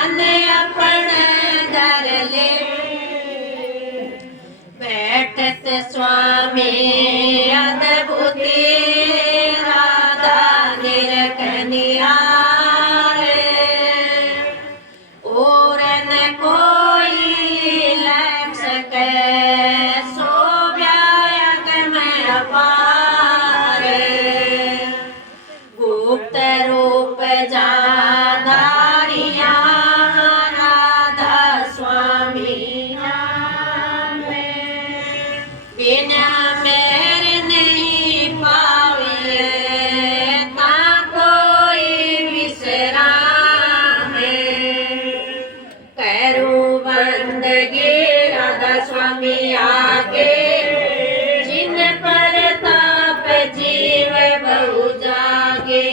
मन अपन धर ले। बैठत स्वामी अद्भुति राधा निरखनिया और न कोई लग सके सो व्यायक में अपार। गुप्त रूप जाधारिया राधा स्वामी नाम बिना मेरे नहीं पाविए ता कोई विश्राम। करूं बंदगी राधा स्वामी आगे जिन पर ताप जीव बहु जागे।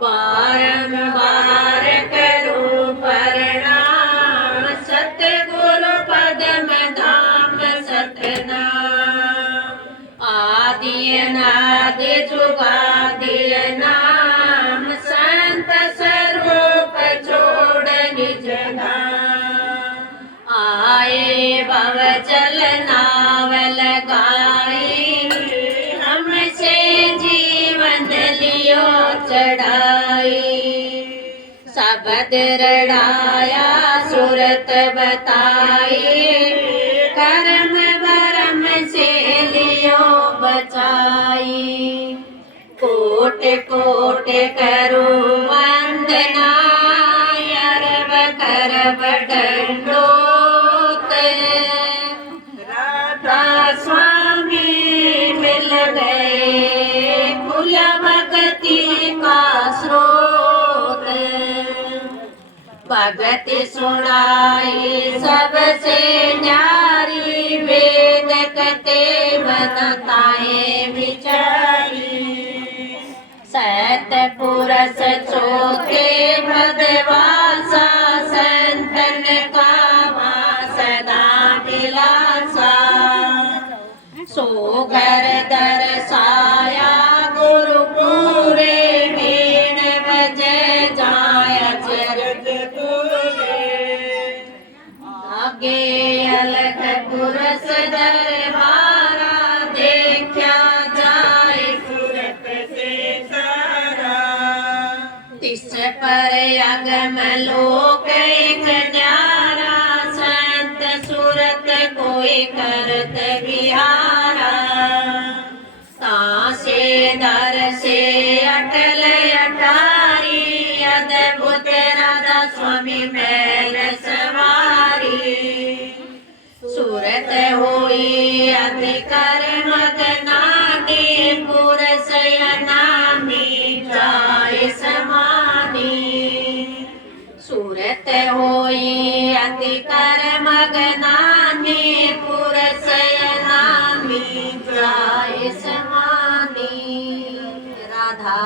बारंबार करूं प्रणाम सतगुरु पदम धाम सतनाम। आदि अनादि जुगादि नाम संत स्वरूप छोड़ निज धाम। आए भव जल नाव लगाई हमसे जीवन लियो चढ़ाई। शब्द रड़ाया सूरत बताई कर्म भरम से लियो बचाई। कोट कोट करूं वंदना अरब करब दंडोत। राधा स्वामी मिल गए कुल भक्ति का स्रोत। भगति सुनाई सबसे न्यारी वेद कते बनताए विचारी। सत पुरस चौथे भगवासा संतन का सदा विलासा। सो घर दर्शाया गुरु पूरे वीण बजे जाय चरज आगे अलग पुरस दरबारा देखा जाए सूरत से सारा। तिस पर अगम लोक एक न्यारा संत सूरत कोई करत विहारा। तासे दर से अटल अटारी अद्भुत राधा स्वामी मैल सवारी। सूरत हुई अधिकर मगनानी पुरस नामी जाय समानी। सूरत हुई अधिकर मगनानी पुरस नामी जाय समानी। राधा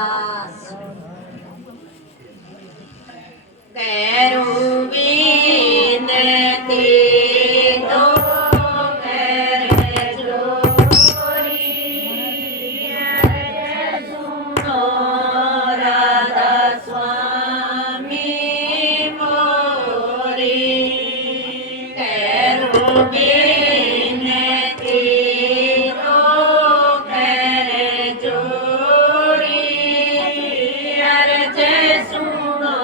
कैरू बीनती दो कर जोरी सुनो राधा स्वामी मोरी। कैरू बीनती दो कर जोरी अर्ज सुनो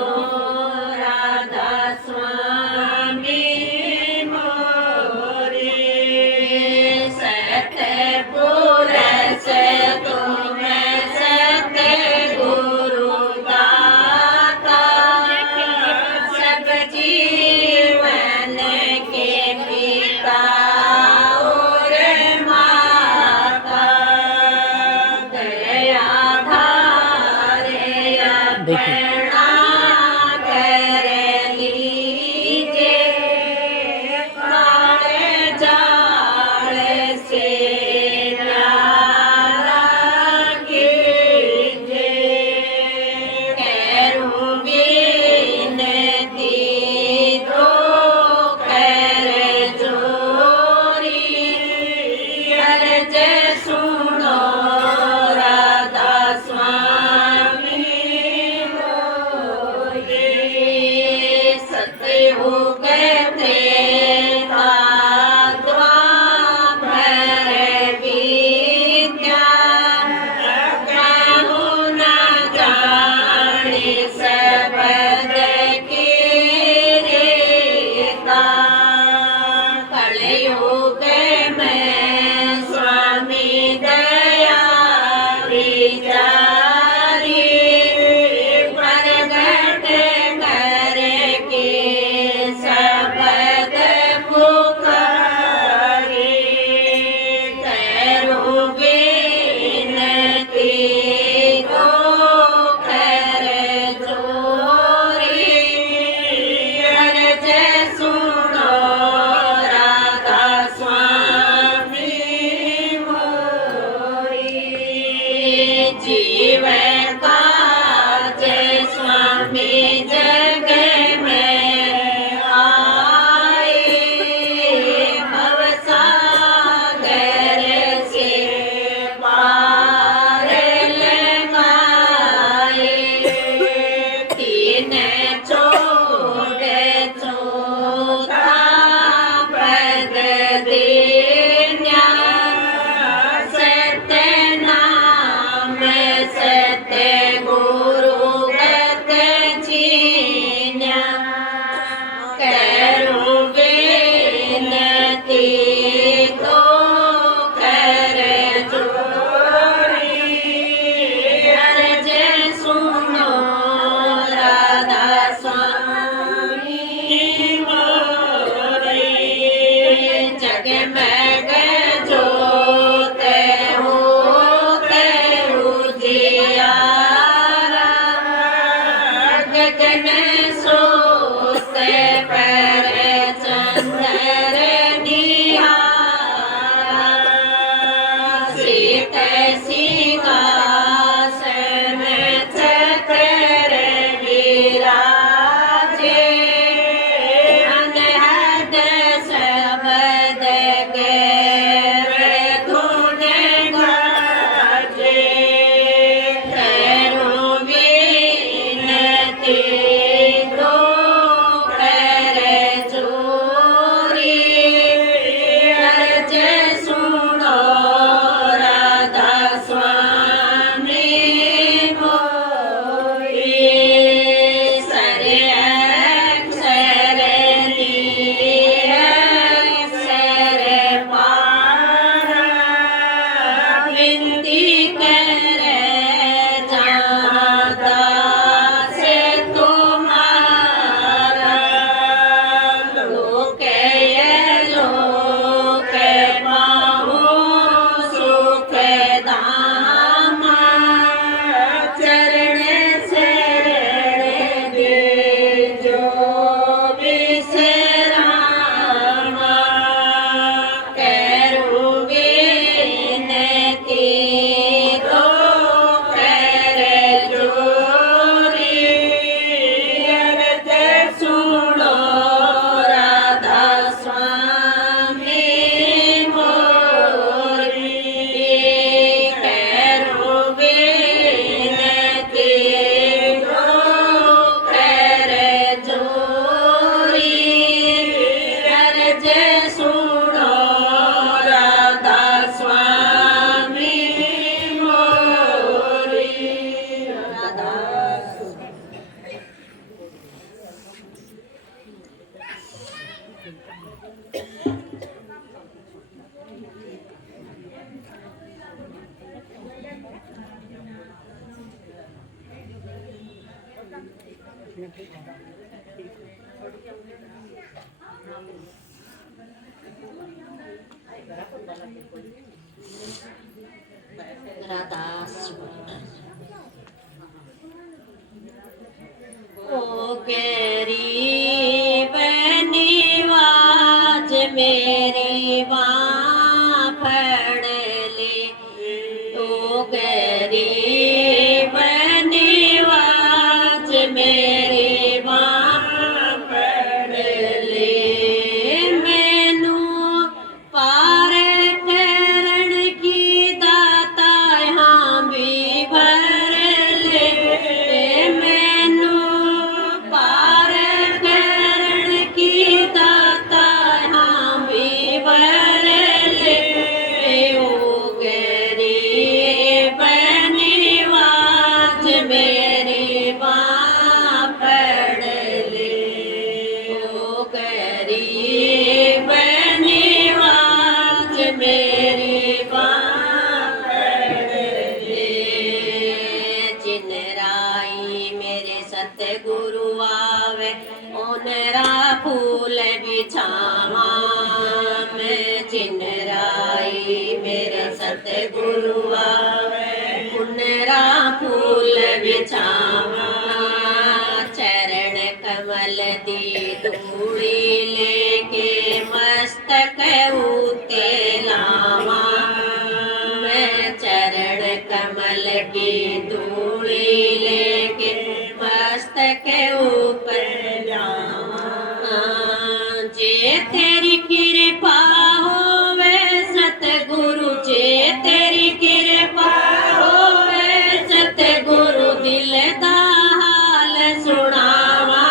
ओ गरीब निवाज मेरी बाँ फड़ ले, ओ गरीब निवाज मेरी बाँ फड़ ले, मैनू पार करण की दाता यहाँ भी भर ले, मैनू पार करण सतगुरु आवे ओनरा फूल बिछावा मैं जिनराई मेरे सतगुरु आवे उनरा फूल बिछावा चरण कमल दी धूड़ी लेके मस्तक ऊते लावा मैं चरण कमल की धूड़ी लेके मस्तक ऊपर जावा जे तेरी कृपा होवे सतगुरु जे तेरी कृपा होवे सतगुरु दिल दा हाल सुनावा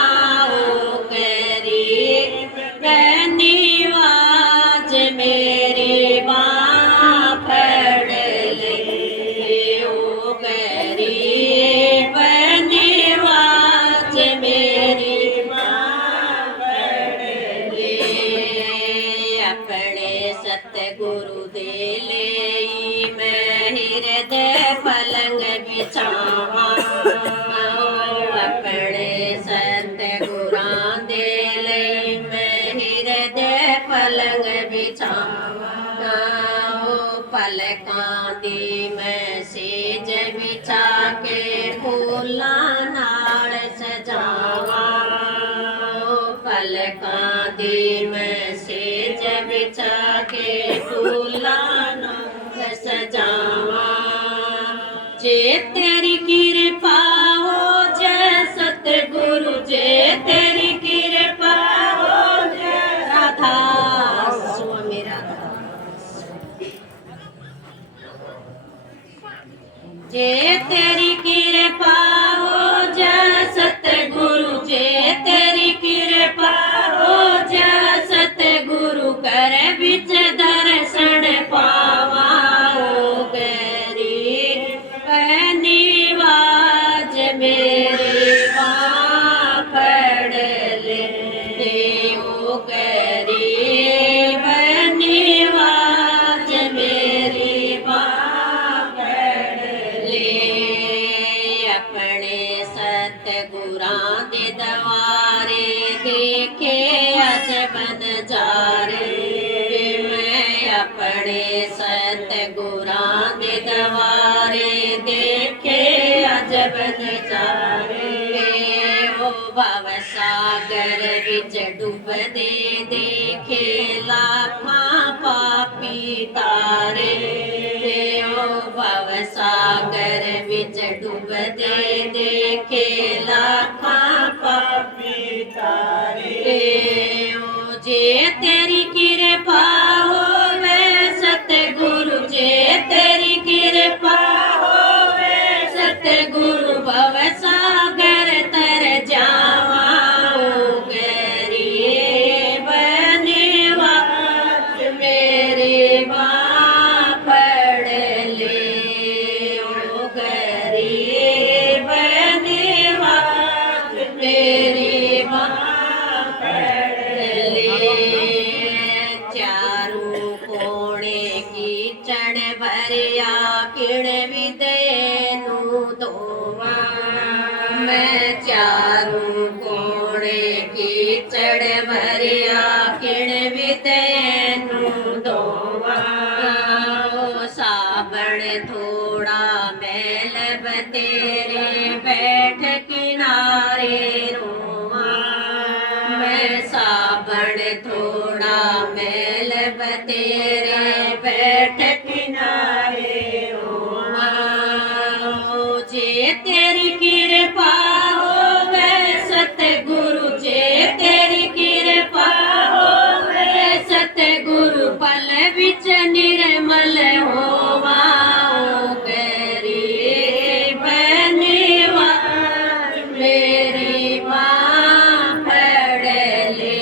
ओ करी बहनी वाज मेरी बाँ पड़ ले ओ करी बहनी वाज मेरी बाँ पड़ ले अपने सतगुरु दे ले मैं हृदय पलंग बिछावा अपने सतगुरां दे ले मैं हृदय पलंग बिछावा पलकां दी मैं सेज बिछा के फूलां नाल सजावा पलकां दी मैं सेज बिछा के फूलां नाल सजावा जे तेरी कृपा हो जय सतगुरु जे तेरी कृपा हो जय राधा स्वामी राधा जे तेरी कृपा हो जय सतगुरु जे तेरी कृपा हो जय सतगुरु कर बिच दर्शन पावा ओ गरी बहनी वाज मेरी बाँ पड़ ले ओ गरी बहनी वाज मेरी बाँ पड़ ले अपने सतगुरां दे दवारे देखे अजब नजारे मैं अपने सतगुरां दे दवारे देखे अजब नजारे ओ भव सागर विच डूबदे देखे लाखां पापी तारे ओ भव सागर विच डूबदे देखे लाखां पापी तारे ओ जे तेरी कृपा होवे सतगुरु जे तेरी कृपा होवे सतगुरु भव सागर तर जावा ओ गरीब निवास मेरी बाँ पड़ ले ओ गरीब निवास मेरी बाँ पड़ ले चारू कोणे कीचड़ भरिया किण विदेनु धोवा मैं चारू कोणे कीचड़ भरिया किण विदेनु धोवा ओ साबण थोड़ा मैल बतेरे बैठ किनारे रोवा मैं साबण थोड़ा मैल बतेरे बैठ किनारे रोवा जे तेरी कृपा होवे सतगुरु जे तेरी कृपा होवे सतगुरु पल विच निर्मल होवा ओ गरीब निवास मेरी बाँ पड़ ले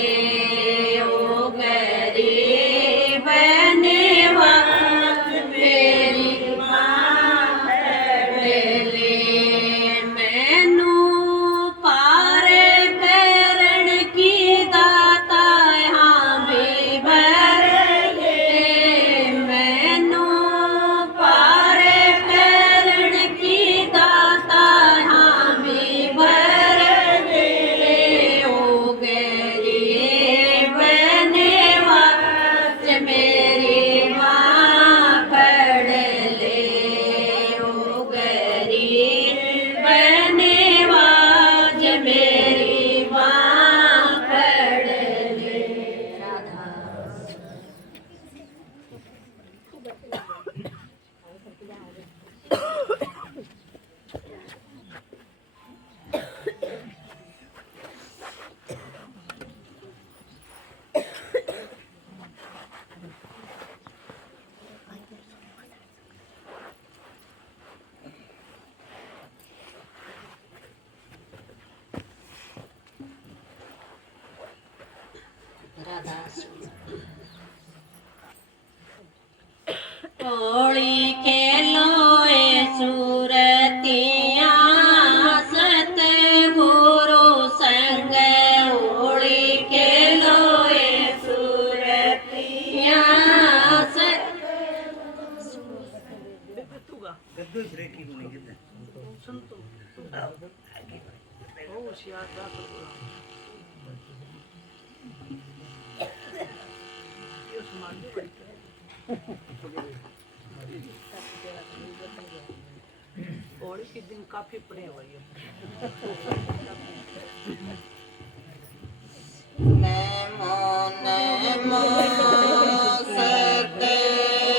ओ गरीब दास होली खेलो ए सूरतिया सतगुरु संग होली खेलो ए सूरतिया होली के दिन काफी पड़े हुए नमो नमो सतगुरु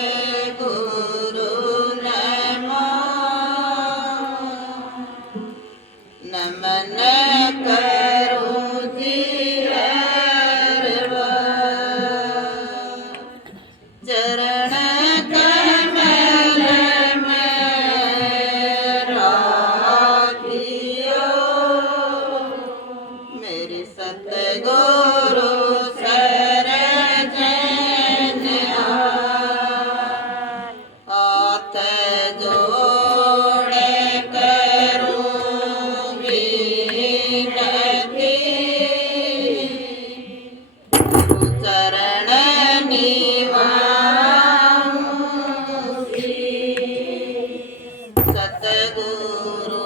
नमो नमन करो जी हरवा चरण कमल में राखियो मेरी सतगुरु सरजन हाथ जोड़े करूं विनती चरण निवासी सतगुरु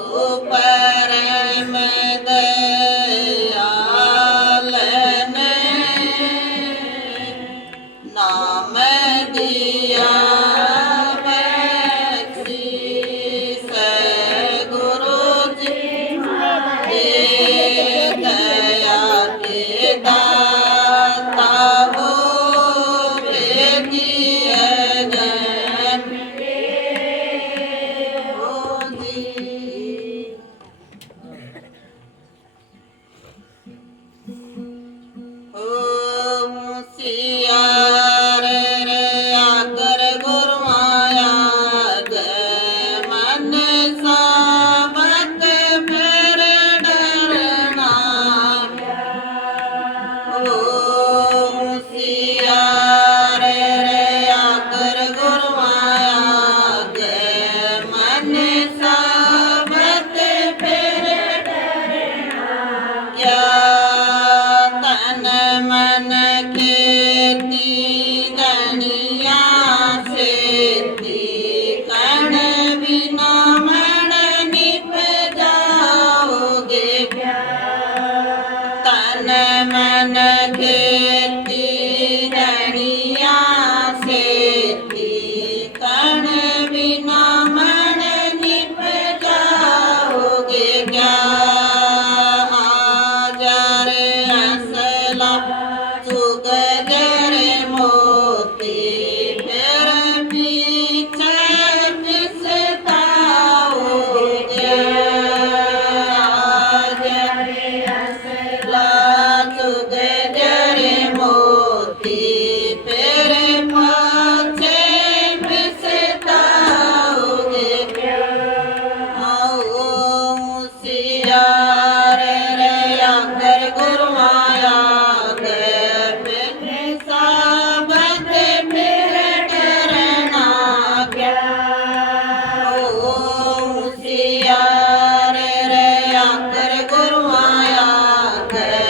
परम दयाल ने नाम दिया बख्शीश गुरु जी दया के दाता हो वेदिय जन हो जी ओम सियार रे आकर गुरमाया जय मन साबत फिर डरना ओम सियार रे आकर गुरमाया जय मन साबत फिर क्या तन मन खेती दनिया सेती कण बिना मन निप जाओगे तन मन खेती दनिया सेती कण बिना मन निप जाओगे क्या आजर असला सुगजर मोती फिर पीछे पिसताओगे आजर असला सुगजर मोती फिर पाछे पिसताओगे आओ सियार रे आकर गुरमाया गए फिर साबत फिर डरना क्या ओ सियार रे आकर गुरमाया गए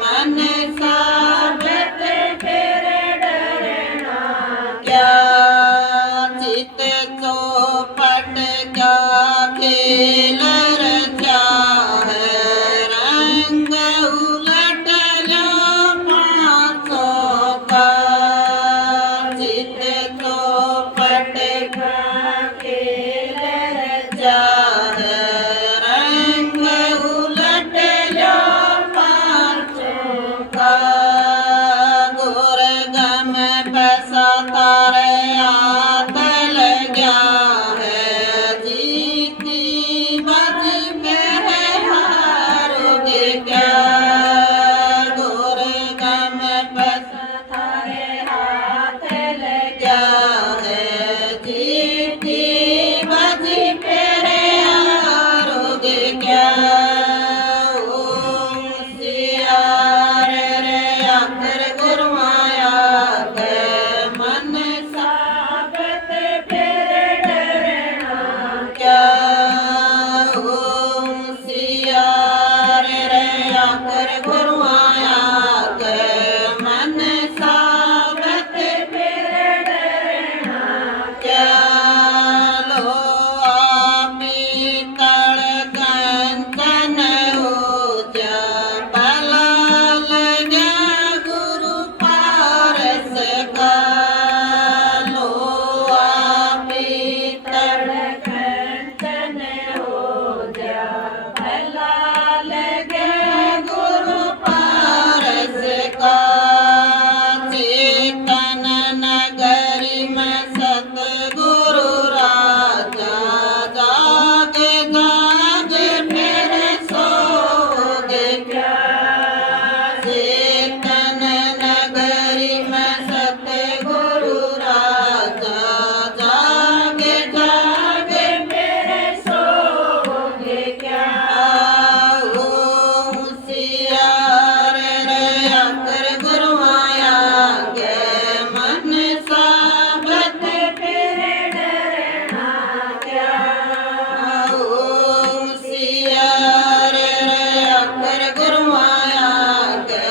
मन साबत फिर डरना क्या चित चौपट क्या खेल रचा है रंग उलट कर गुरु आया के मन साबत फिर डरना क्या लो आपी तड़ कंचन हो जा भला लगा गुरु पारस का लो आपी तड़ कंचन हो जा भला लगे गुरु पारस का चेतन नगरी में सतगुरु राजा जाग जाग फिर सोगे क्या चेतन नगरी में सतगुरु राजा जाग जाग फिर सोगे क्या होशियार रया कर गुरु आया के मन साबत फिर डरना क्या होशियार रया कर गुरु आया के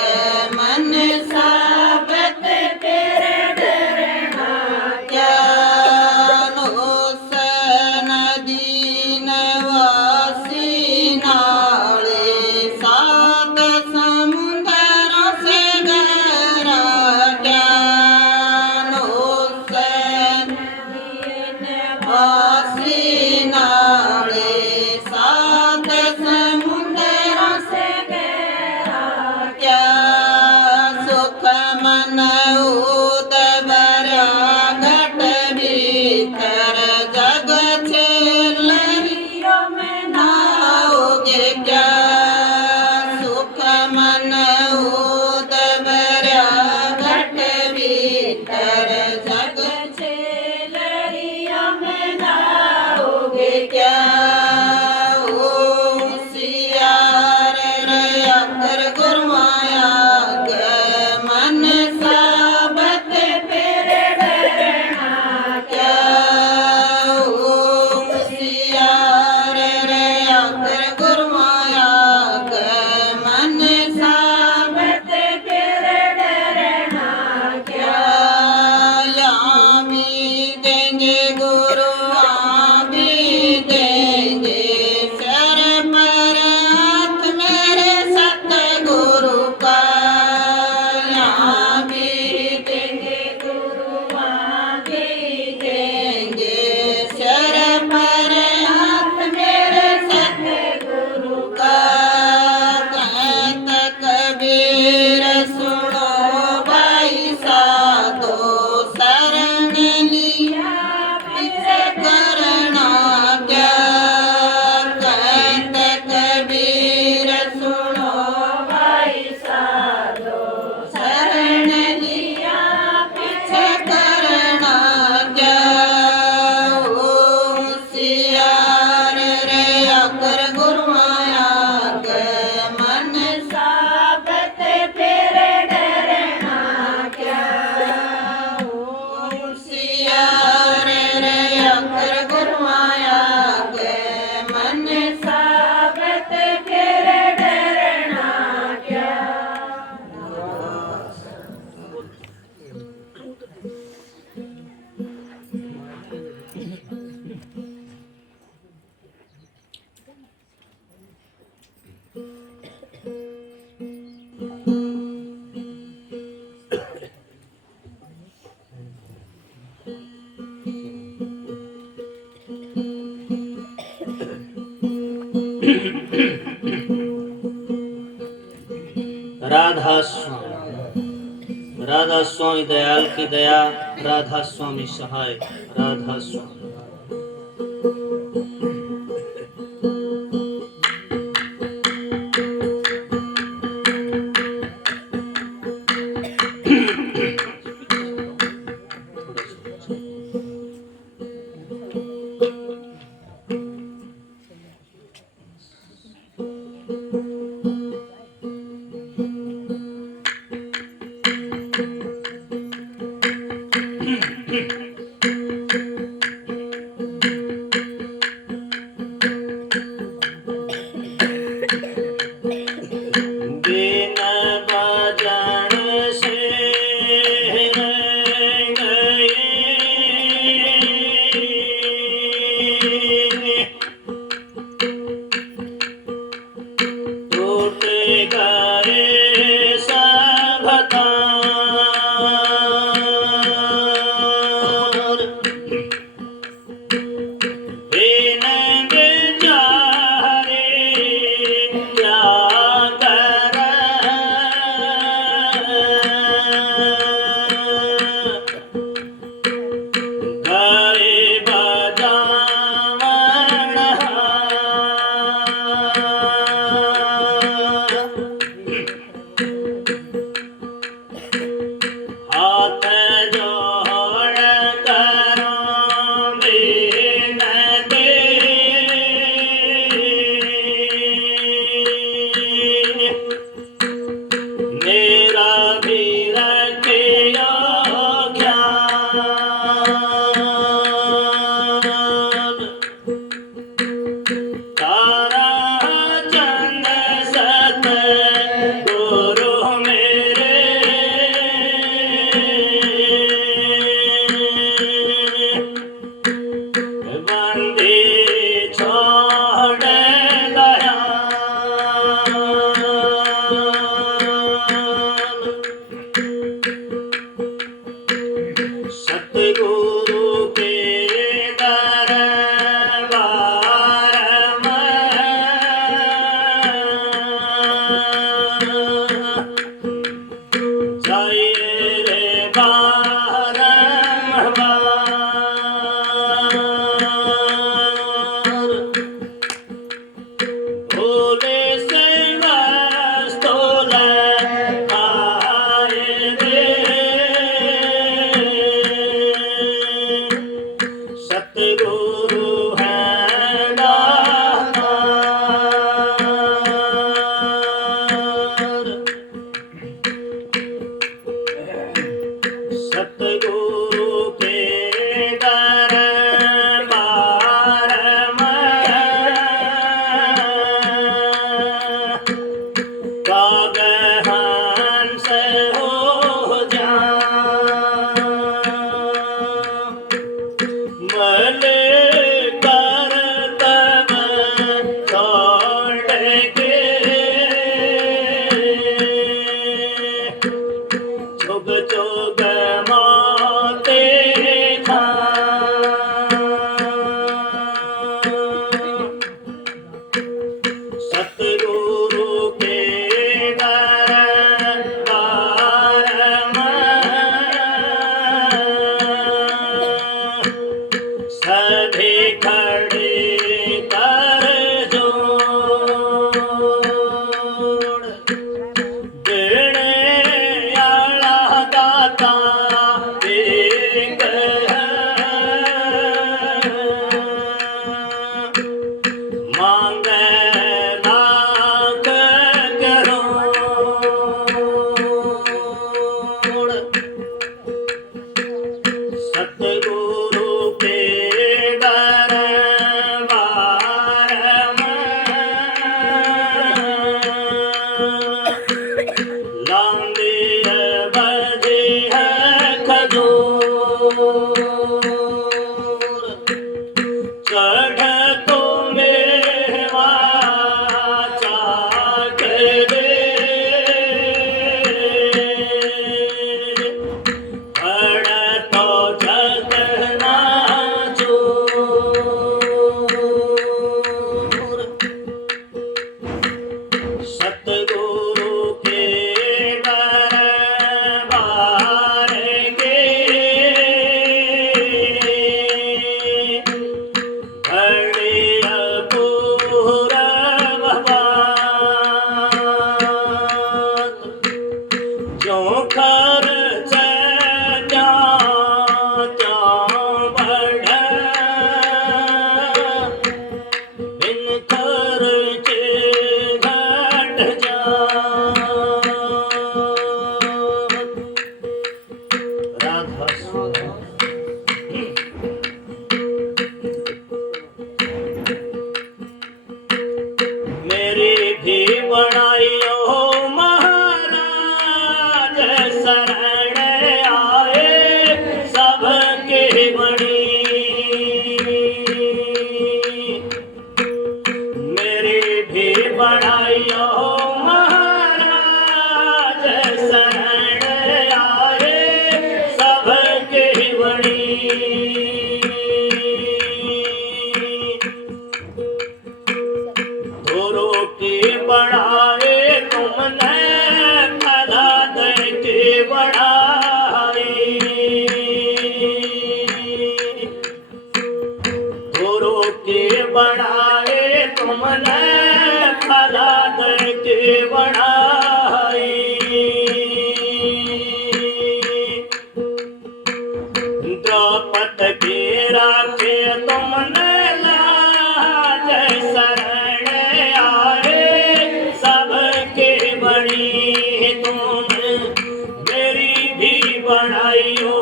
मन साबत फिर डरना क्या नदी नवासी नाले सात समुंदरों से गहरा ज्ञान नवासी नाले सात समुंदरों से गहरा क्या सुख मन उदबरा घट भीतर जग लहरियों में नाओगे क्या सुख मन उदबरा घट भीतर जग लहरियों में नाओगे क्या होशियार रया कर गुरु आया के मन साबत फिर डरना क्या होशियार रया कर गुरु आया के मन साबत फिर डरना क्या यामी देंगे गुरु आमी देंगे सर पर हाथ मेरे सतगुरु का यामी देंगे गुरु आमी देंगे सर पर हाथ मेरे सतगुरु का कहत कबीर सुनो भाई साधो शरण लिया फिर करना क्या कहत कबीर सुनो भाई साधो शरण लिया पीछे करना क्या होशियार रया कर गुरु आया के मन साबत फिर डरना क्या होशियार रया कर गुरु आया के मन साबत फिर डरना क्या राधा स्वामी राधा स्वामी दयाल की दया राधा स्वामी सहाय राधा स्वामी खर्च क्या क्या बढ़े, बिन खर्चे घट जात। राधा स्वामी। मेरी भी बनाइयो महाराज, शरण आए सबके बड़ी। मेरी भी बनाइयो महाराज, शरण आए सबके बड़ी। गुरु की बढ़ाए तुमने फला दे की बढ़ाई। गुरु की बढ़ाए तुमने फला दे की बढ़ाई। द्रौपद की राखे तुमने लाज, शरण आए सबके बड़ी। तुम मेरी भी बढ़ाइयो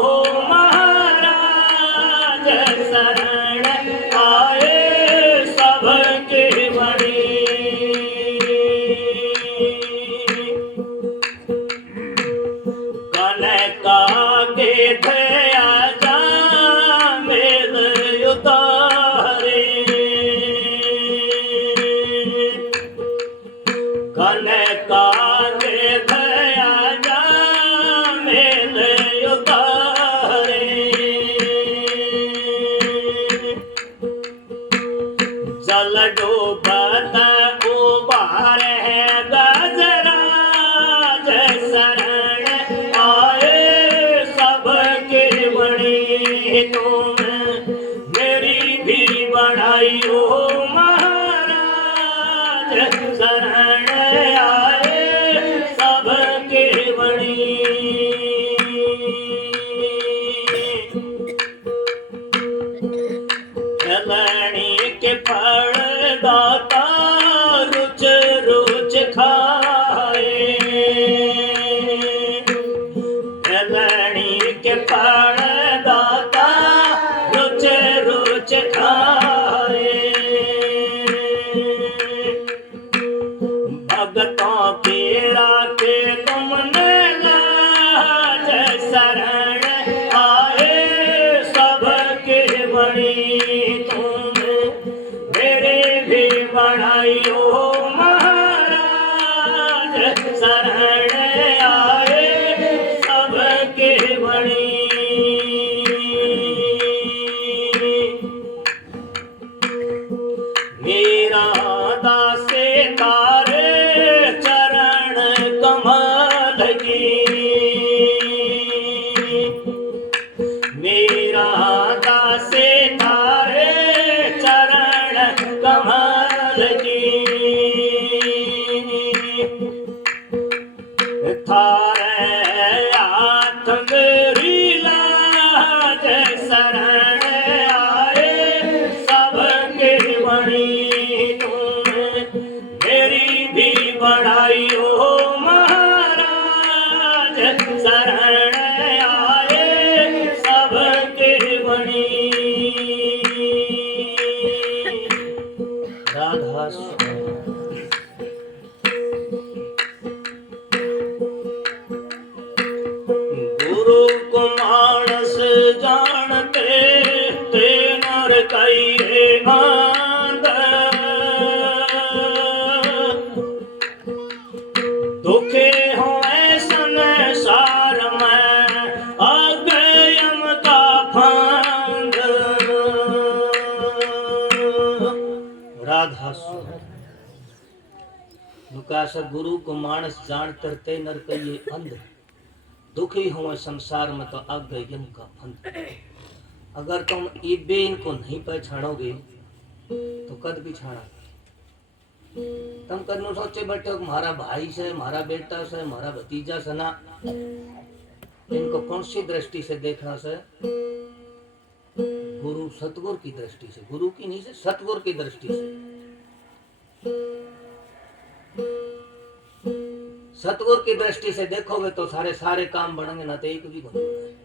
महाराज, शरण आए सबके बड़ी। कनका के धया जा मेल उतारे, कनका के धया जा मेल उतारे। जल डूबत उबारे गजराज, शरण आए सबके बड़ी। तुम मेरी भी बढ़ाइयो महाराज, शरण आए सबके बड़ी। कलणी के फल दाता रुच रुच खाए। कलणी के फल दाता रुच रुच खाए। भगतों की राखे तुमने लाज, शरण आए सबके बड़ी। तुम मेरे भी बढ़ाइयो महाराज, शरण आए सबके बड़ी। मेरा दासे तारे चरण कमल की। मेरा दासे तारे चरण कमल की। थारे हाथ मेरी लाज, शरण आए सबके बड़ी। तुम मेरी भी बढ़ाइयो महाराज, शरण आए सबके बड़ी। राधा स्वामी। गुरु को मानस जानते ते नर कहिए आंध। दुखे होए संसार में अगयम का फांद। राधा स्वामी। नुकासा गुरु को मानस जानतर ते नर कहिए अंध। दुखी हुए संसार में तो आगे यम का फंद। अगर तुम इबे इनको नहीं पहचानोगे तो कद पहचाना। तुम करनो सोचे बैठे हो कि मारा भाई से, मारा बेटा से, मारा भतीजा से ना, इनको कौन सी दृष्टि से देखना से? गुरु सतगुरु की दृष्टि से, गुरु की नहीं से, सतगुरु की दृष्टि से। सतगुरु की दृष्टि से देखोगे तो सारे सारे काम बढ़ेंगे, ना तो एक भी बनेगा।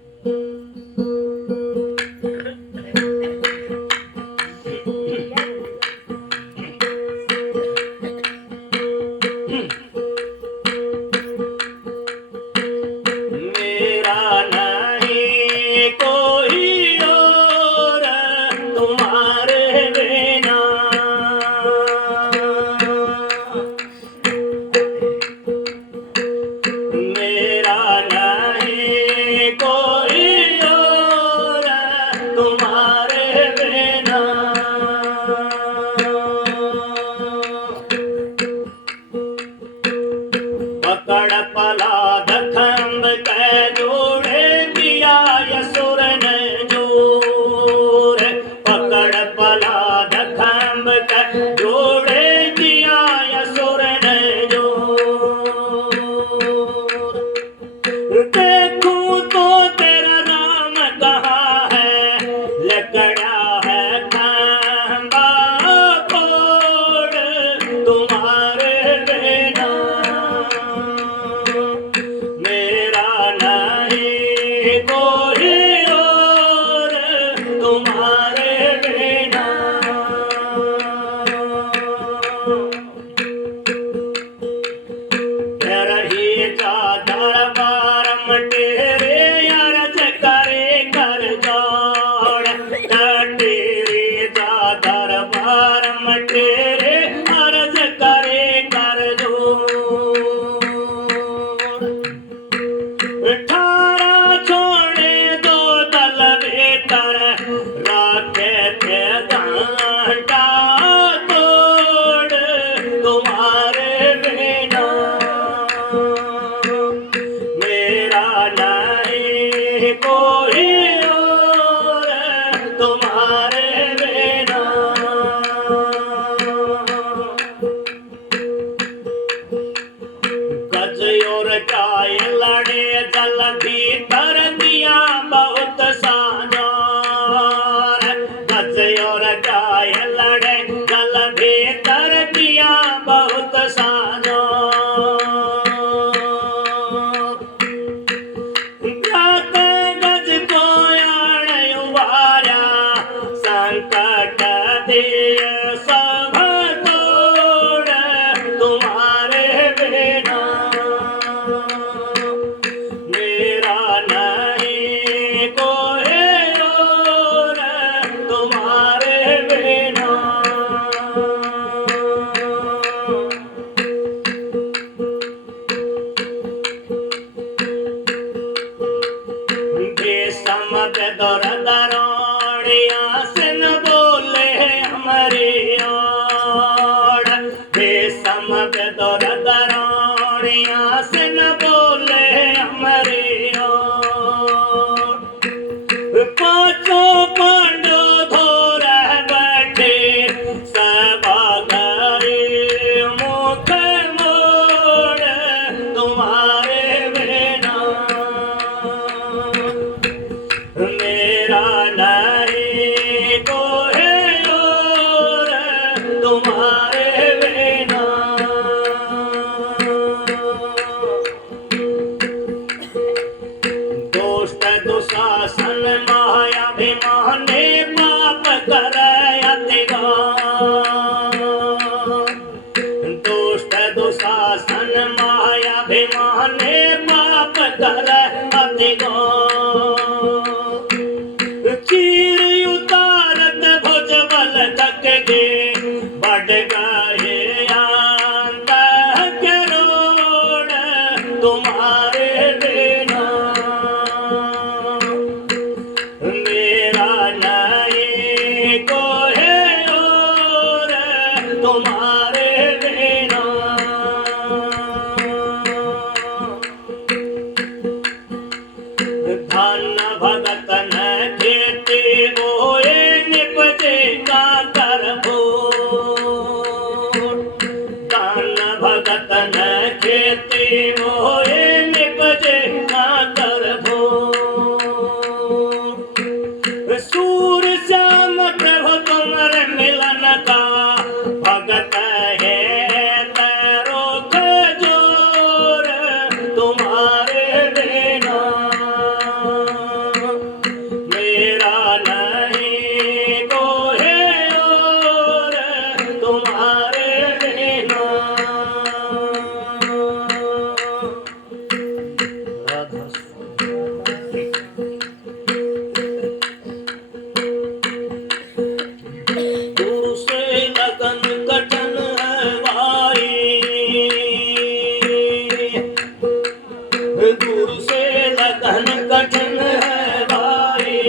लगन कठिन है भाई।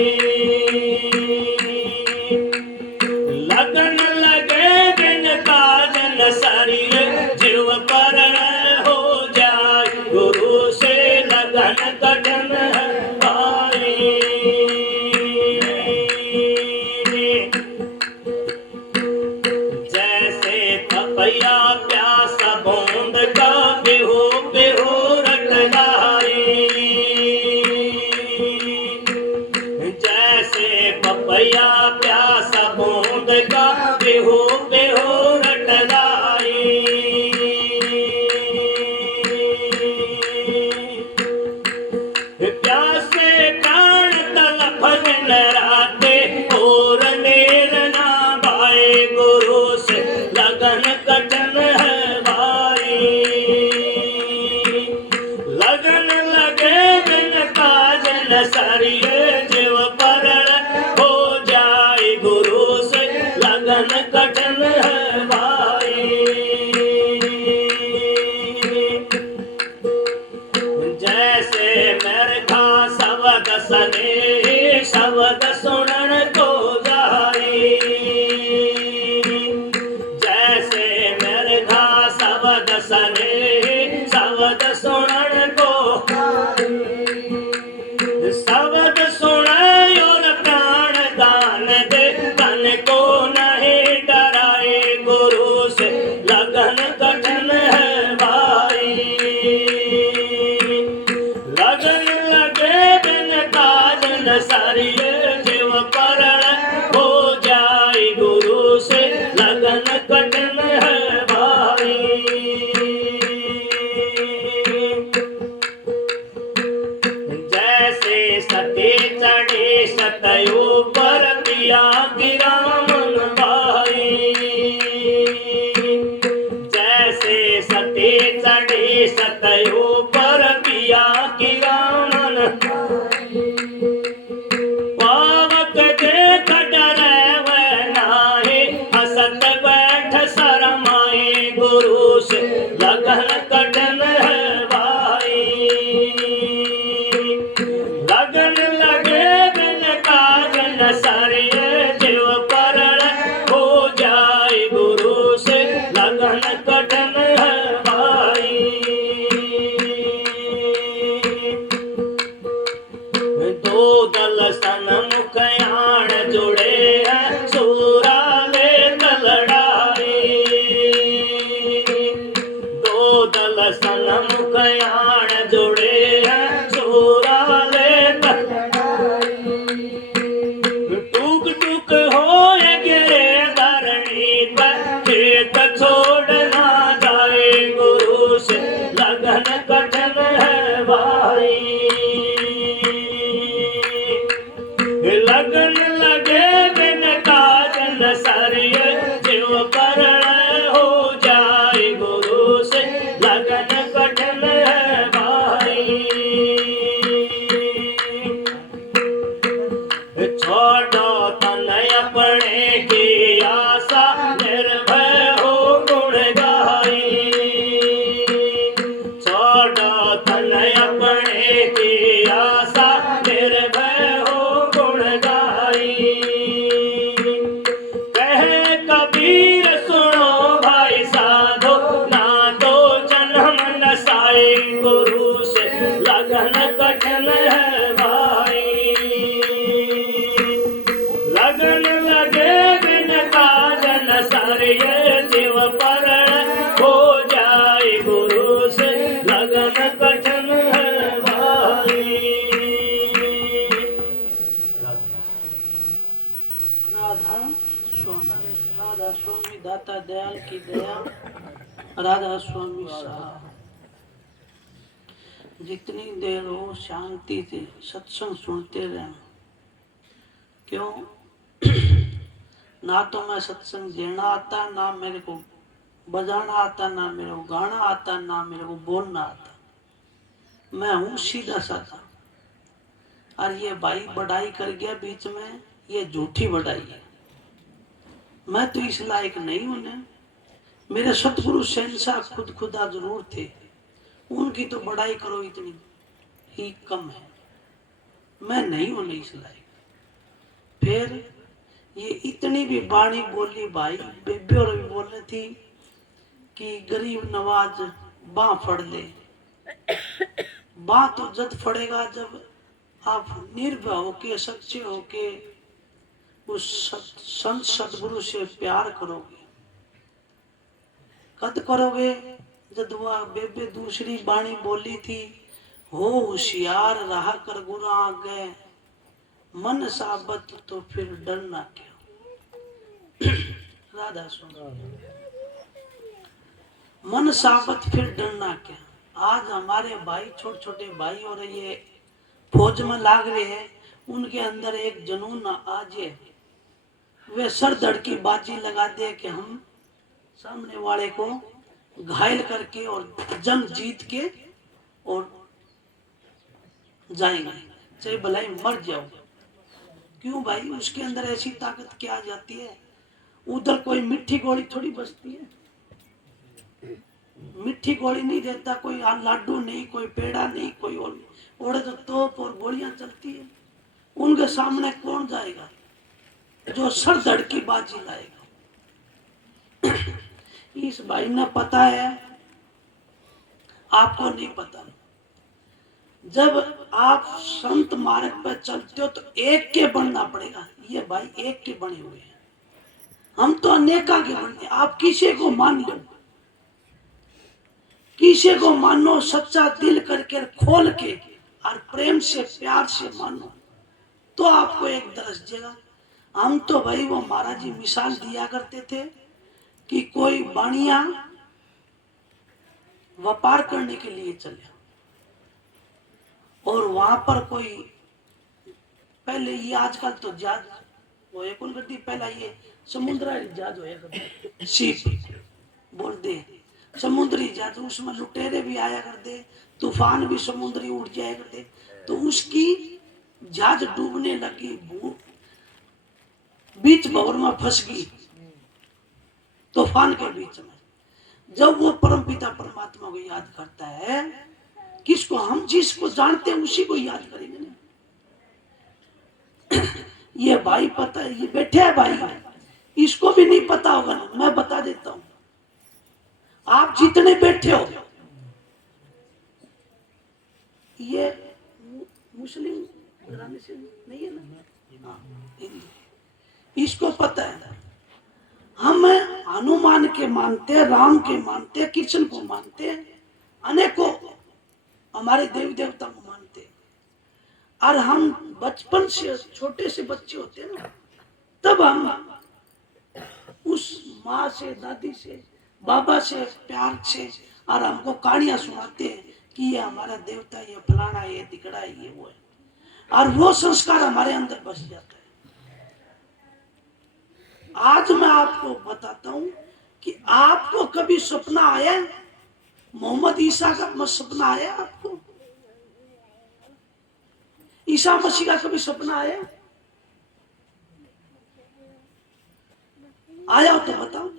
लगन लगे बिन काज न सरिए जीव पर हो जाए गुरु से लगन कठिन है भाई। जैसे पपैया प्यासा बूंद का बेहो बेहो रट लाई। जैसे पपैया प्यासा बूंद का बेहो बेहो रट लाई। प्यासे प्राण तलप दिन राते और नेर ना भाए गुरु से लगन कठिन है भाई। लगन लगे बिन काज न सरिए जीव पर हो जाए गुरु से लगन कठिन है भाई। जैसे मेरखा शब्द सने शब्द सुनन को जाई। जैसे मेरखा शब्द सने शब्द सुनन को शब्द सुने और प्राण दान दे तन को नहीं डराए गुरु से लगन कठिन है भाई। लगन लगे बिन काज न सरिए जीव पर हो जाए गुरु से लगन कठिन है भाई। जैसे सती चढ़े सतयो पर पिया गिरा मन भाई। जैसे सती चढ़े सतयो पर पिया गिरा मन पावक देख डरे वह नाहे हसत बैठ शरमाए गुरु से लगन कठिन है भाई। लगन लगे बिन काज न सरिए जीव पर हो जाए गुरु से लगन कठिन है भाई। दो दल सन मुख आण जुड़े हैं सूरा ले लड़ाई। दो दल सन मुख आण जुड़े हैं सूरा ले टूक टूक हो गिरे धरणी पर खेत छोड़ ना जाए गुरु से लगन कठिन है भाई। लगन लगे बिन काज न सरिए जीव पर हो जाए गुरु से लगन कठिन है भाई। छोड़ो तन अपने की आशा निर्भय हो गुण गाई। छोड़ो तन अपने की आशा निर्भय हो गुण गाई। कहे कबीर सुनो भाई साधो ना तो जन्म नसाए गुरु से लगन कठिन है भाई। लगन लगे बिन काज न सरिए जीव पर हो जाए गुरु से लगन कठिन है भाई। राधा स्वामी दाता दयाल की दया। राधा स्वामी साहब जितनी देर हो शांति से सत्संग सुनते रहना। क्यों? ना तो मैं सत्संग देना आता, ना मेरे को बजाना आता, ना मेरे को गाना आता, ना मेरे को बोलना आता। मैं हूँ सीधा साधा। और ये भाई बढ़ाई कर गया बीच में, ये झूठी बढ़ाई है। मैं तो इस लायक नहीं हूं ना। मेरे सतगुरु शहंशाह खुद खुदा जरूर थे, उनकी तो बढ़ाई करो इतनी ही कम है। मैं नहीं हूं नहीं लायक। फिर ये इतनी भी बाणी बोली भाई, बेबे और भी बोल रही थी कि गरीब नवाज बाँ फड़ ले। बाँ तो जब फड़ेगा जब आप निर्भय होके, सच्चे होके उस संत सदगुरु से प्यार करोगे। कद करोगे जब वह बेबे दूसरी बाणी बोली थी, हो होशियार रहा कर गुरु आगे, मन साबत तो फिर डरना क्या। राधा सुन, मन साबत फिर डरना क्या। आज हमारे भाई, छोटे छोटे भाई और ये फौज में लाग रहे हैं, उनके अंदर एक जुनून आज है, वे सर धड़ की बाजी लगा दे कि हम सामने वाले को घायल करके और जंग जीत के और जाएंगे, चाहे भलाई मर जाओ। क्यों भाई, उसके अंदर ऐसी ताकत क्या आ जाती है। उधर कोई मिट्टी गोली थोड़ी बचती है, मिट्टी गोली नहीं देता कोई, लाडू नहीं, कोई पेड़ा नहीं, कोई और नहीं, ओढ़े तो तोप और गोलियां चलती है। उनके सामने कौन जाएगा जो सर धड़ की बाजी लाएगा। इस भाई ने पता है, आपको नहीं पता। जब आप संत मार्ग पर चलते हो तो एक के बनना पड़ेगा। ये भाई एक के बने हुए हैं, हम तो अनेका के बने। आप किसी को मान लो, किसी को मानो, सच्चा दिल करके खोल के और प्रेम से प्यार से मानो तो आपको एक दरस देगा। हम तो भाई वो महाराज जी मिसाल दिया करते थे कि कोई बाणिया व्यापार करने के लिए चले और वहां पर कोई, पहले ये आजकल तो जहाज वो कौन करती, पहला ये समुद्री जहाज होया करते, शिप बोल दे, समुद्री जहाज, उसमें लुटेरे भी आया करते, तूफान भी समुद्री उठ जाया करते। तो उसकी जहाज डूबने लगी, बीच भंवर में फंस गई तूफान के बीच में। जब वो परमपिता परमात्मा को याद करता है, किसको, हम जिसको जानते हैं उसी को याद करेंगे ना। ये भाई पता है, ये बैठे है भाई, इसको भी नहीं पता होगा ना, मैं बता देता हूं। आप जितने बैठे हो, ये मुस्लिम घराने से नहीं है ना, हाँ, इसको पता है। हम हनुमान के मानते, राम के मानते, कृष्ण को मानते, अनेकों हमारे देवी देवता को मानते। और हम बचपन से, छोटे से बच्चे होते हैं ना, तब हम उस माँ से, दादी से, बाबा से प्यार से और हमको कहानियां सुनाते हैं कि ये हमारा देवता, ये फलाना, ये दिकड़ा, ये वो है, और वो संस्कार हमारे अंदर बस जाता है। आज मैं आपको बताता हूं कि आपको कभी सपना आया मोहम्मद ईसा का सपना आया? आपको ईसा मसीह का कभी सपना आया? आया हो तो बताओ।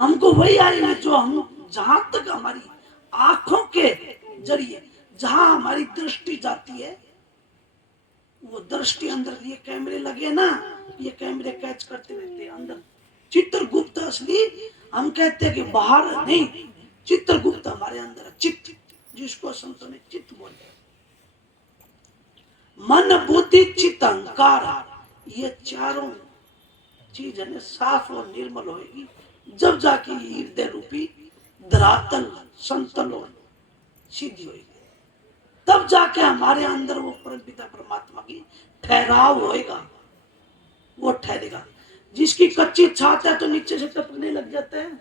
हमको वही आएगा जो हम, जहां तक हमारी आंखों के जरिए, जहां हमारी दृष्टि जाती है, वो दृष्टि अंदर, ये कैमरे लगे ना, ये कैमरे कैच करते रहते हैं अंदर। चित्रगुप्त असली हम कहते हैं कि बाहर नहीं, चित्रगुप्त हमारे अंदर है, चित्त, जिसको संतों ने चित्त बोलते। मन बुद्धि चित्त अहंकार, ये चारों चीज है साफ और निर्मल होगी, जब जाके हृदय रूपी धरातल संतल और सिद्धि होगी, तब जाके हमारे अंदर वो परमपिता परमात्मा की ठहराव होएगा, वो ठहरेगा। जिसकी कच्ची छात है तो नीचे से टपकने लग जाते हैं,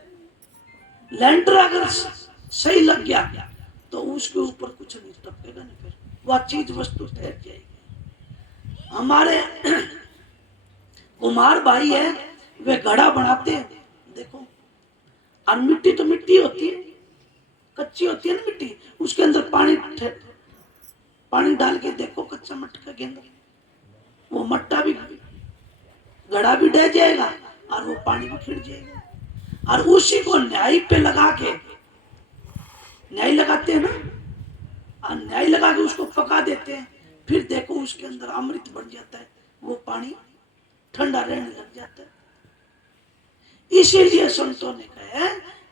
लैंटर अगर सही लग गया तो उसके ऊपर कुछ नहीं टपकेगा, नहीं, फिर वह चीज वस्तु ठहर जाएगी। हमारे कुमार भाई है, वे घड़ा बनाते हैं, देखो, और मिट्टी तो मिट्टी होती है, कच्ची होती है ना मिट्टी, उसके अंदर पानी डाल के देखो, कच्चा मटका के अंदर वो मट्टा भी, घड़ा भी डह जाएगा और वो पानी भी खिड़ जाएगा। और उसी को न्याय पे लगा के, न्याय लगाते हैं ना, और न्याय लगा के उसको पका देते हैं, फिर देखो उसके अंदर अमृत बन जाता है, वो पानी ठंडा रहने लग जाता है। इसीलिए संतों ने कहा है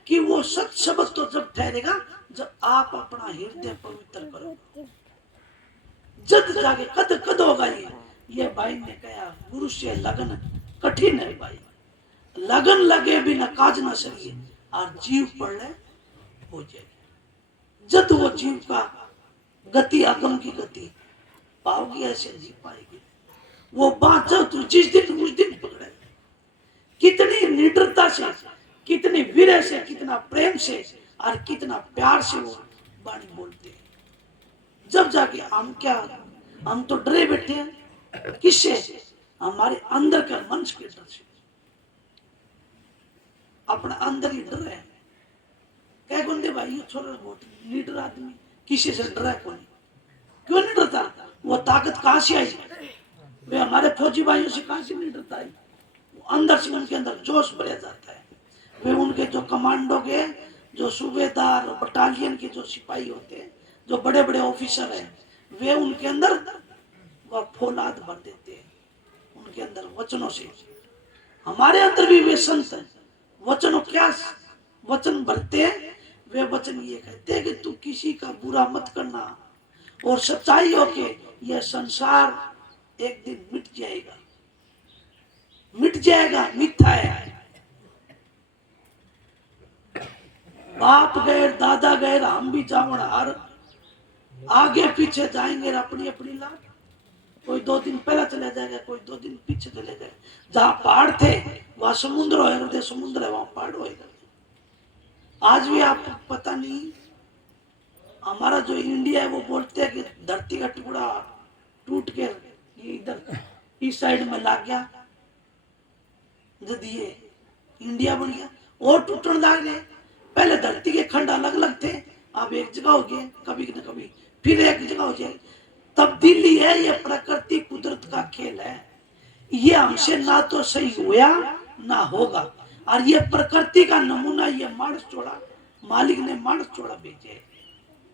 कि वो सत शब्द तो जब ठहरेगा जब आप अपना हृदय पवित्र करो, जब जाके कद कद होगा। ये भाई ने कहा गुरु से लगन कठिन है भाई, लगन लगे बिना काज न सरिए, और जीव पड़े हो जाएगी। जब वो जीव का गति अगम की गति पाओगी ऐसे जी पाएगी। वो बात जब तू जिस दिन उस दिन पकड़े, कितनी निडरता से, कितनी वीर से, कितना प्रेम से और कितना प्यार से वो वाणी बोलते हैं। जब जाके हम क्या, हम तो डरे बैठे हैं किससे, हमारे अंदर का मंच के डर से, अपना अंदर ही डर है। क्या गुंडे भाई ये छोरा बहुत लीडर आदमी, किसी से डरा कौन, क्यों नहीं डरता? वो ताकत कहां से आई? वे हमारे फौजी भाइयों से कहां से नहीं डरता है? अंदर से उनके अंदर जोश भरा जाता है। वे उनके जो कमांडो के जो सूबेदार बटालियन के जो सिपाही होते हैं, जो बड़े बड़े ऑफिसर हैं, वे उनके अंदर वह फौलाद भर देते हैं उनके अंदर वचनों से। हमारे अंदर भी वे संत हैं, वचनों क्या वचन भरते हैं? वे वचन ये कहते हैं कि तू किसी का बुरा मत करना, और सच्चाई हो के यह संसार एक दिन मिट जाएगा, मिट जाएगा, मिथ्या है। बाप गए, दादा गए, हम भी जावण हार, आगे पीछे जाएंगे अपनी अपनी लाट। कोई 2 दिन पहले चले जाएगा, कोई 2 दिन पीछे चले जाएगा। जहां पहाड़ थे वहां समुद्र होएगा, समुद्र है वहां पहाड़ होएगा। आज भी आपको पता नहीं, हमारा जो इंडिया है वो बोलते हैं कि धरती का टुकड़ा टूट के ये इधर इस साइड में लग गया, जब ये इंडिया बन गया और टूटने लग गए। पहले धरती के खंड अलग अलग थे, अब एक जगह हो गए, कभी न कभी फिर एक जगह हो जाए। तब्दीली है, ये प्रकृति कुदरत का खेल है। ये हमसे ना तो सही हुआ ना होगा, और ये प्रकृति का नमूना, ये मानस चोड़ा मालिक ने मानस चोड़ा भेजे,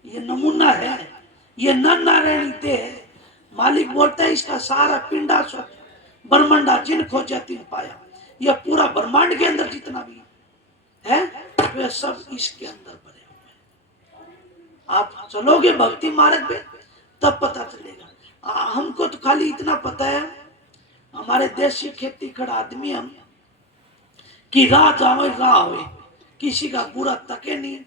ये नमूना है, ये न नारायणी दे है। मालिक बोलता है इसका सारा पिंडा स्वच्छ ब्रह्मांडा जिन खोजा तिन पाया। यह पूरा ब्रह्मांड के अंदर जितना भी है वे सब इसके अंदर भरे हुए हैं। आप चलोगे भक्ति मार्ग पे तब पता चलेगा। हमको तो खाली इतना पता है, हमारे देशी खेती खड़ा आदमी हम, कि राह जावे राह होए, किसी का बुरा तके नहीं,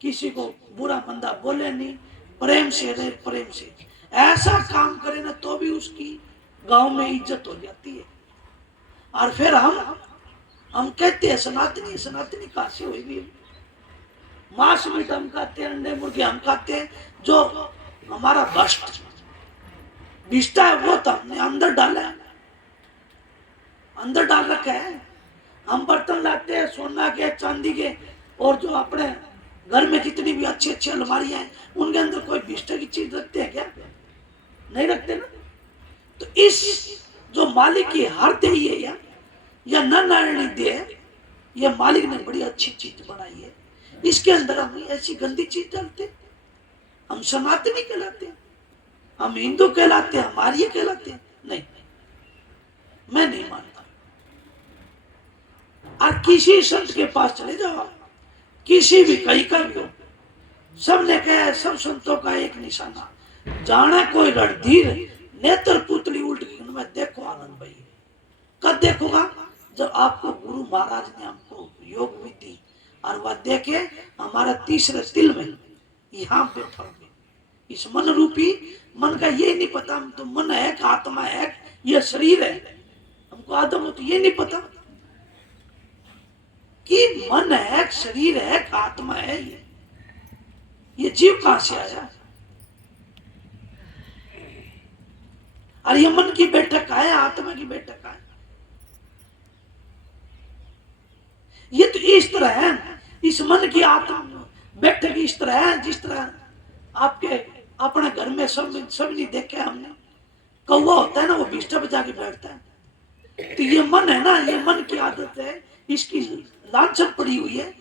किसी को बुरा मंदा बोले नहीं, प्रेम से रहे, प्रेम से ऐसा काम करे ना तो भी उसकी गांव में इज्जत हो जाती है। और फिर हम कहते हैं सनातनी, सनातनी कहां से हुई भी? मांस मीट हम खाते हैं, अंडे मुर्गे हम खाते हैं, जो हमारा भ्रष्ट निष्ठा है वो तो हमने अंदर डाला है, अंदर डाल रखा है। हम बर्तन लाते हैं सोना के, चांदी के, और जो अपने घर में जितनी भी अच्छी अच्छी अलमारियां हैं उनके अंदर कोई विष्ठा की चीज रखते हैं क्या? नहीं रखते ना। तो इस जो मालिक की हर दे है या न नारायणी दे, ये मालिक ने बड़ी अच्छी चीज बनाई है, इसके अंदर हम ऐसी गंदी चीज डालते, हम सनातनी कहलाते, हम हिंदू कहलाते, हम आर्य कहलाते? नहीं, मैं नहीं मानता। और किसी संत के पास चले जाओ, किसी भी कहीं का भी हो, सबने कहा सब संतों का एक निशाना, जाना कोई रणधीर नेत्र पुतली उल्ट गई, मैं देखो आनंद भाई। कब देखोगा? जब आपको गुरु महाराज ने हमको योग विधि और वह देखे हमारा तीसरे तिल में यहाँ बैठोगे। इस मन रूपी, मन का ये नहीं पता हम तो मन है कि आत्मा है, ये शरीर है, हमको आदम तो ये नहीं पता कि मन है, शरीर है, आत्मा है। ये जीव कहां से आया? और ये मन की बैठक है, आत्मा की बैठक है। ये तो इस तरह है, इस मन की आत्मा बैठक इस तरह है जिस तरह आपके अपने घर में सब नहीं देखे हमने, कौवा होता है ना, वो बिस्तर पे जाके बैठता है। तो ये मन है ना, ये मन की आदत है, इसकी लांछन पड़ी हुई है,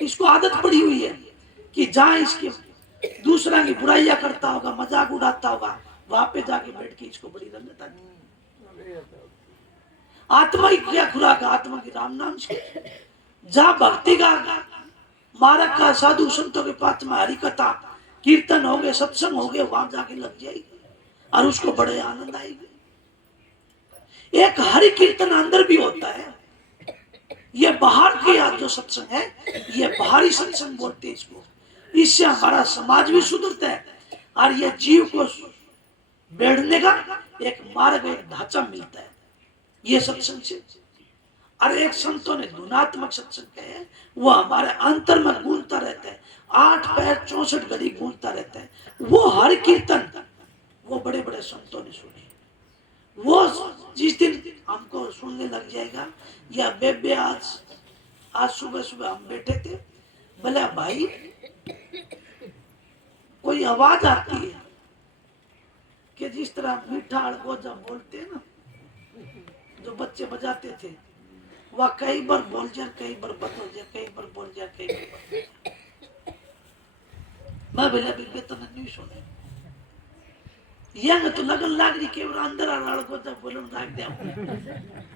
इसको आदत पड़ी हुई है कि जहां इसके दूसरा की बुराइयां करता होगा, मजाक उड़ाता होगा, वहां पे जाके बैठ के इसको बड़ी रंगत आती। आत्मा की क्या खुराक है? आत्मा की राम नाम से। जहाँ भक्ति का मार्ग का साधु संतों के पास में हरि कथा कीर्तन हो गए, सत्संग हो गए, वहां जाके लग जाएगी और उसको बड़े आनंद आएगी। एक हरि कीर्तन अंदर भी होता है, ये बाहर किया जो सत्संग है, ये बाहरी सत्संग बोलते हैं इसको। इससे हमारा समाज भी सुधरता है और ये जीव को बैठने का एक मार्ग, एक ढांचा मिलता है ये सत्संग से। और एक संतों ने धुनात्मक सत्संग कहे, वो हमारे अंतर में गूंजता रहता है, 8 पैर 64 घड़ी गूंजता रहता है। वो हर कीर्तन वो बड़े बड़े संतों ने सुनी। वो जिस दिन हमको सुनने लग जाएगा, या बेबे आज सुबह सुबह हम बैठे थे, बोले भाई कोई आवाज आती है कि जिस तरह मीठा अड़गोजा बोलते हैं ना, जो बच्चे बजाते थे, वह कई बार बोल जाए, कई बार बदल जाए, कई बार बोल जाए, कई बार बदल जाए। मैं बोला बेबे तने नहीं सुने, यंग तो लगन लाग रही के अंदर अड़गोजा बोलन लाग दिया।